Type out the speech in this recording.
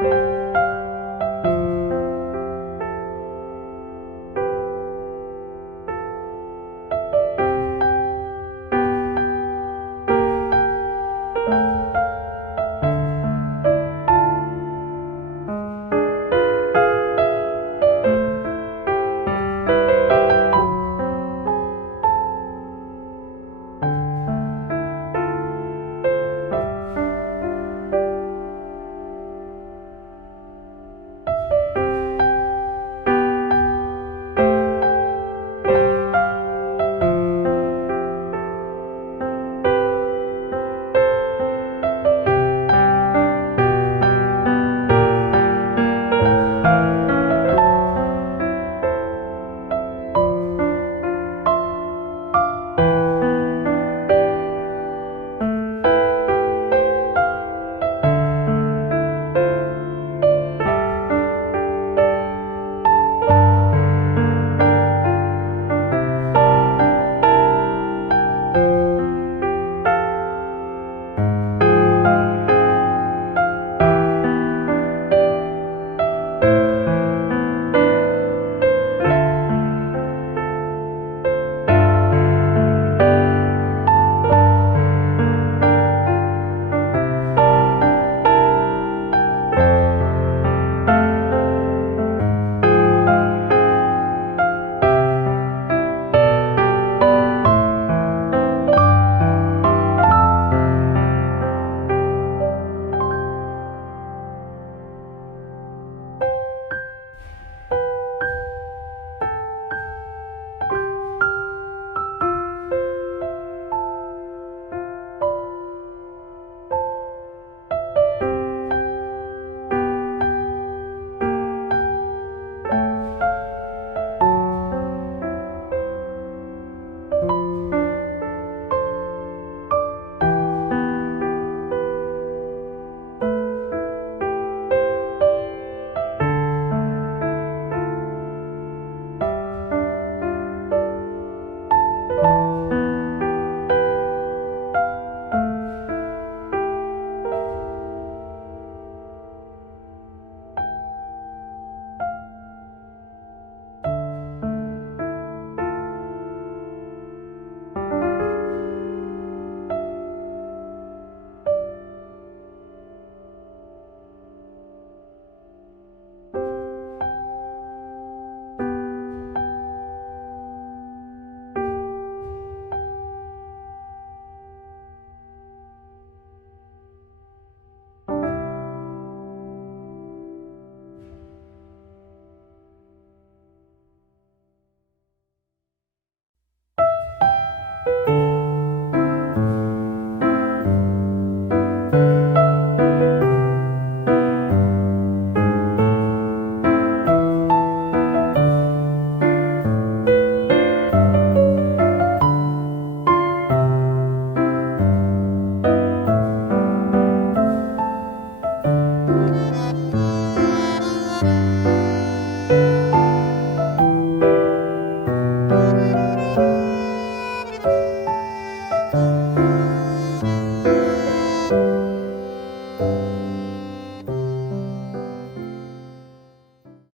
thank you